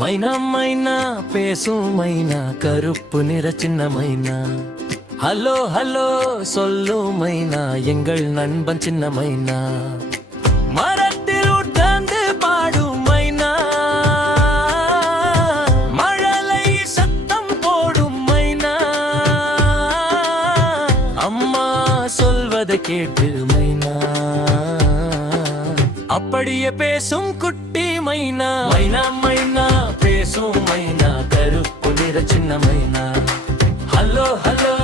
மைனா மைனா பேசும் மைனா கருப்பு நிற சின்ன மைனா ஹலோ ஹலோ சொல்லும் மைனா எங்கள் நண்பன் சின்ன மைனா மரத்தில் உட்கார்ந்து பாடும் மைனா மழலை சத்தம் போடும் மைனா அம்மா சொல்வதை கேட்டு மைனா அப்படியே பேசும் குட்டி மைனா மைனா மைனா பேசும் மைனா கருப்பு நிற சின்ன மைனா ஹலோ ஹலோ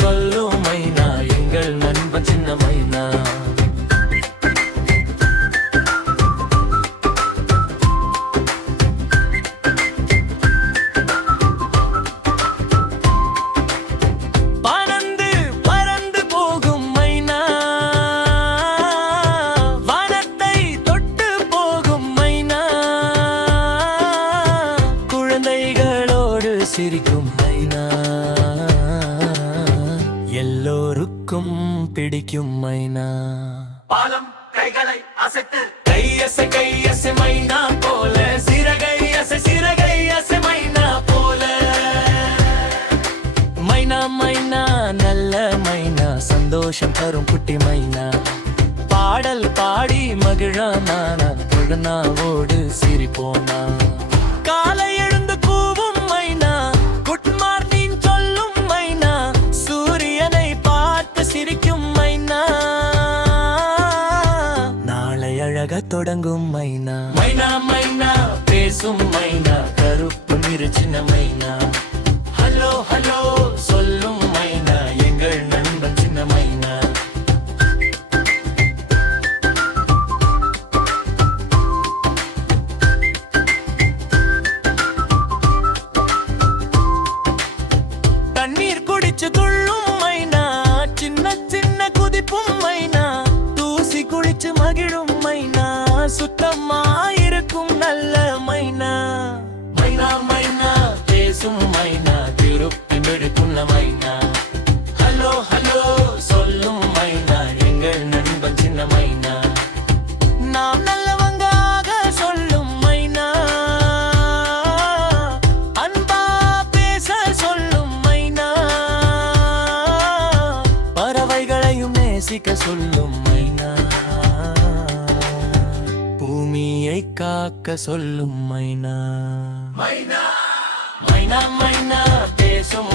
சொல்லும் மைனா எங்கள் நண்பன் சின்ன மைனா சிரிக்கும் மைனா எல்லோருக்கும் பிடிக்கும் மைனா பாலம் கைகளை அசைத்து கையசை மைனா போல சிறகை அசை மைனா போல மைனா மைனா நல்ல மைனா சந்தோஷம் தரும் குட்டி மைனா பாடல் பாடி மகிழானா பொழுநாவோடு சிரிப்போனா காலை எழுந்து கூவும் மைனா குட் மார்னிங் சொல்லும் மைனா சூரியனை பார்த்து சிரிக்கும் மைனா நாளை அழக தொடங்கும் மைனா மைனா மைனா பேசும் மைனா கருப்பு நிற சின்ன மைனா ஹலோ ஹலோ சொல்லும் மைனா எங்கள் நண்பன் சின்ன மைனா தண்ணீர் குடிச்சு துள்ளும் மைனா சின்ன சின்ன குதிப்பும் மைனா தூசி குளிச்சு மகிழும் மைனா சுத்தமா இருக்கும் நல்ல மைனா மைனா மைனா பேசும் மைனா திருப்பி மிடுக்குள்ள மைனா ஹலோ ஹலோ சொல்லும் மைனா எங்கள் நண்பன் சின்ன மைனா நாம் நல்லவங்காக சொல்லும் மைனா அன்பா பேச சொல்லும் மைனா பறவைகளையும் நேசிக்க சொல்லும் மைனா பூமியை காக்க சொல்லும் மைனா மைனா மைனா மைனா பேசும்